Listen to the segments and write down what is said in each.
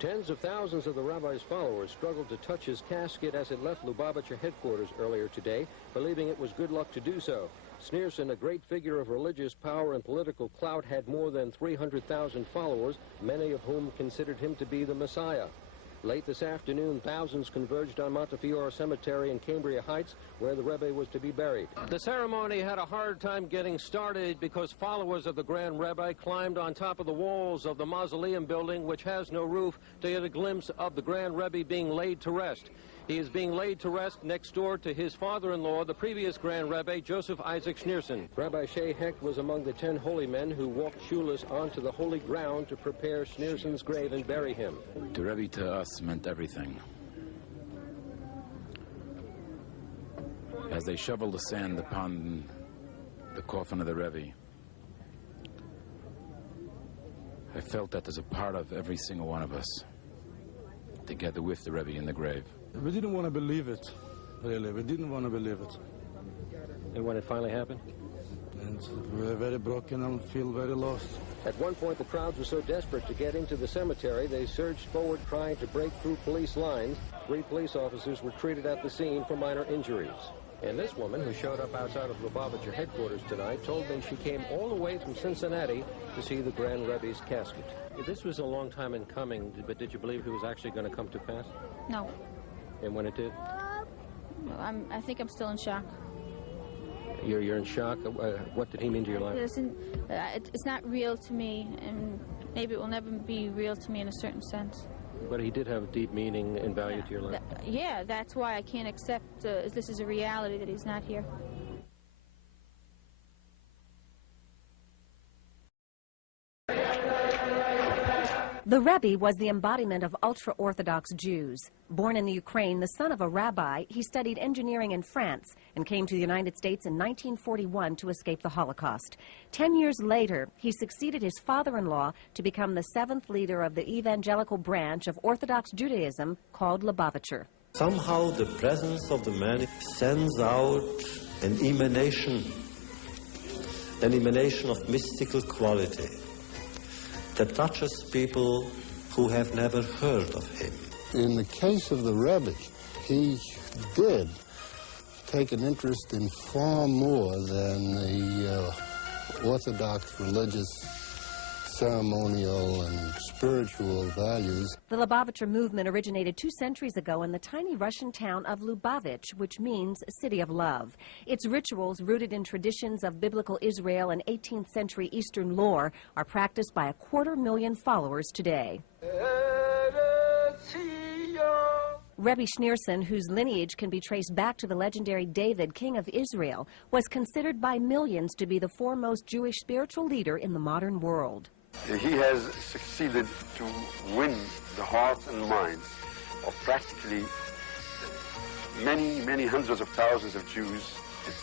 Tens of thousands of the rabbi's followers struggled to touch his casket as it left Lubavitcher headquarters earlier today, believing it was good luck to do so. Schneerson, a great figure of religious power and political clout, had more than 300,000 followers, many of whom considered him to be the Messiah. Late this afternoon, thousands converged on Montefiore Cemetery in Cambria Heights, where the Rebbe was to be buried. The ceremony had a hard time getting started because followers of the Grand Rebbe climbed on top of the walls of the mausoleum building, which has no roof, to get a glimpse of the Grand Rebbe being laid to rest. He is being laid to rest next door to his father-in-law, the previous Grand Rebbe, Joseph Isaac Schneerson. Rabbi Shea Hecht was among the 10 holy men who walked shoeless onto the holy ground to prepare Schneerson's grave and bury him. The Rebbe to us meant everything. As they shoveled the sand upon the coffin of the Rebbe, I felt that there's a part of every single one of us, together with the Rebbe in the grave. We didn't want to believe it, really. We didn't want to believe it. And when it finally happened? And we were very broken and feel very lost. At one point, the crowds were so desperate to get into the cemetery, they surged forward trying to break through police lines. 3 police officers were treated at the scene for minor injuries. And this woman, who showed up outside of Lubavitcher headquarters tonight, told me she came all the way from Cincinnati to see the Grand Rebbe's casket. This was a long time in coming, but did you believe it was actually going to come to pass? No. And when it did? I think I'm still in shock. You're in shock? What did he mean to your life? It's not real to me, and maybe it will never be real to me in a certain sense. But he did have a deep meaning and value to your life? Yeah, that's why I can't accept this is a reality that he's not here. The Rebbe was the embodiment of ultra-Orthodox Jews. Born in the Ukraine, the son of a rabbi, he studied engineering in France and came to the United States in 1941 to escape the Holocaust. 10 years later, he succeeded his father-in-law to become the 7th leader of the evangelical branch of Orthodox Judaism called Lubavitcher. Somehow the presence of the man sends out an emanation of mystical quality that touches people who have never heard of him. In the case of the Rebbe, he did take an interest in far more than the Orthodox religious, ceremonial, and spiritual values. The Lubavitcher movement originated 2 centuries ago in the tiny Russian town of Lubavitch, which means city of love. Its rituals, rooted in traditions of biblical Israel and 18th century Eastern lore, are practiced by 250,000 followers today. Rebbe Schneerson, whose lineage can be traced back to the legendary David, king of Israel, was considered by millions to be the foremost Jewish spiritual leader in the modern world. He has succeeded to win the hearts and minds of practically many hundreds of thousands of Jews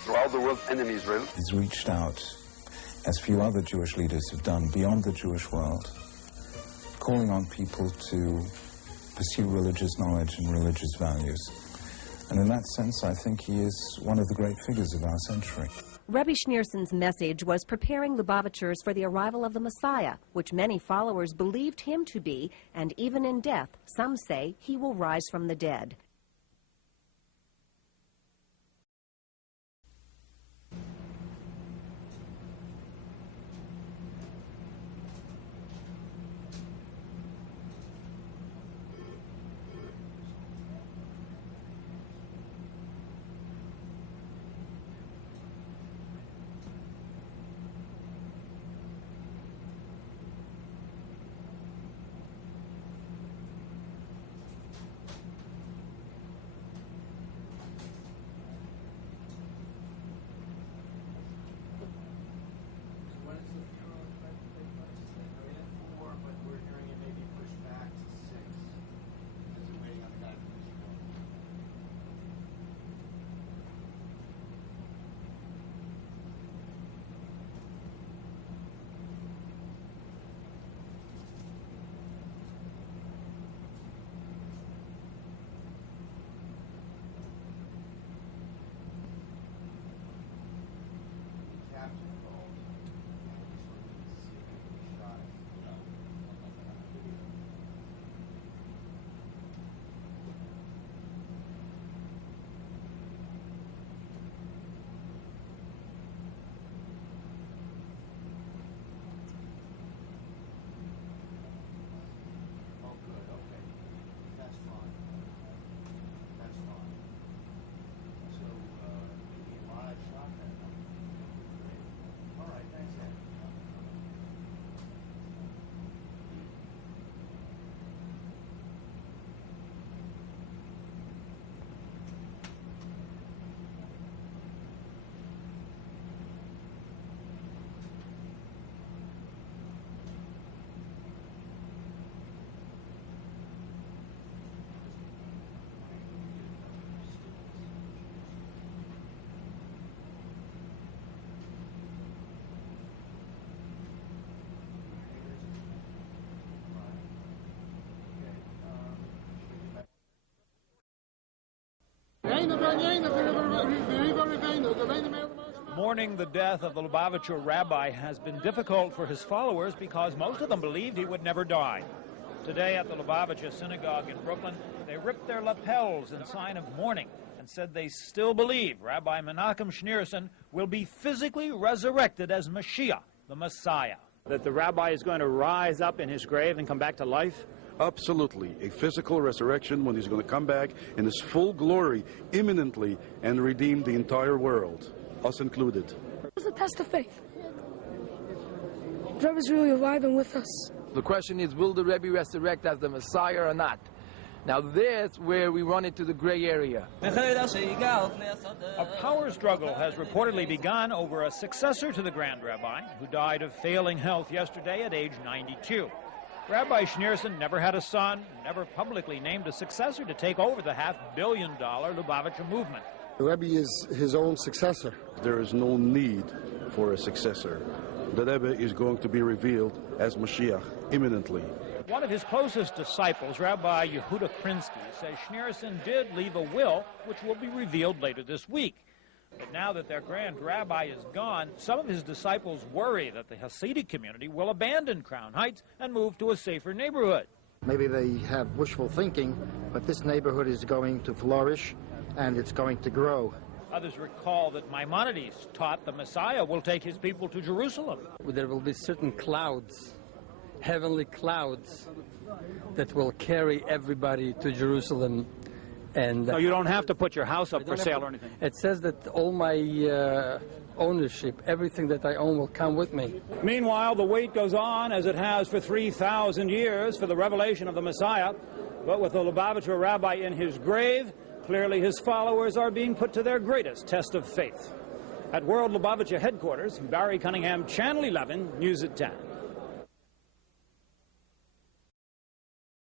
throughout the world and in Israel. He's reached out, as few other Jewish leaders have done, beyond the Jewish world, calling on people to pursue religious knowledge and religious values. And in that sense, I think he is one of the great figures of our century. Rebbe Schneerson's message was preparing Lubavitchers for the arrival of the Messiah, which many followers believed him to be, and even in death, some say he will rise from the dead. Mourning the death of the Lubavitcher rabbi has been difficult for his followers because most of them believed he would never die. Today at the Lubavitcher synagogue in Brooklyn, they ripped their lapels in sign of mourning and said they still believe Rabbi Menachem Schneerson will be physically resurrected as Mashiach, the Messiah. That the rabbi is going to rise up in his grave and come back to life? Absolutely. A physical resurrection when he's going to come back in his full glory imminently and redeem the entire world, us included. It's a test of faith. The Rebbe is really alive and with us. The question is, will the Rebbe resurrect as the Messiah or not? Now that's where we run into the gray area. A power struggle has reportedly begun over a successor to the Grand Rabbi, who died of failing health yesterday at age 92. Rabbi Schneerson never had a son, never publicly named a successor to take over the $500 million Lubavitcher movement. The Rebbe is his own successor. There is no need for a successor. The Rebbe is going to be revealed as Mashiach imminently. One of his closest disciples, Rabbi Yehuda Krinsky, says Schneerson did leave a will which will be revealed later this week. But now that their Grand Rabbi is gone, some of his disciples worry that the Hasidic community will abandon Crown Heights and move to a safer neighborhood. Maybe they have wishful thinking, but this neighborhood is going to flourish and it's going to grow. Others recall that Maimonides taught the Messiah will take his people to Jerusalem. There will be certain clouds, heavenly clouds, that will carry everybody to Jerusalem. And so you don't have to put your house up for sale or anything? It says that all my ownership, everything that I own will come with me. Meanwhile, the wait goes on as it has for 3,000 years for the revelation of the Messiah. But with the Lubavitcher rabbi in his grave, clearly his followers are being put to their greatest test of faith. At World Lubavitcher headquarters, Barry Cunningham, Channel 11, News at 10.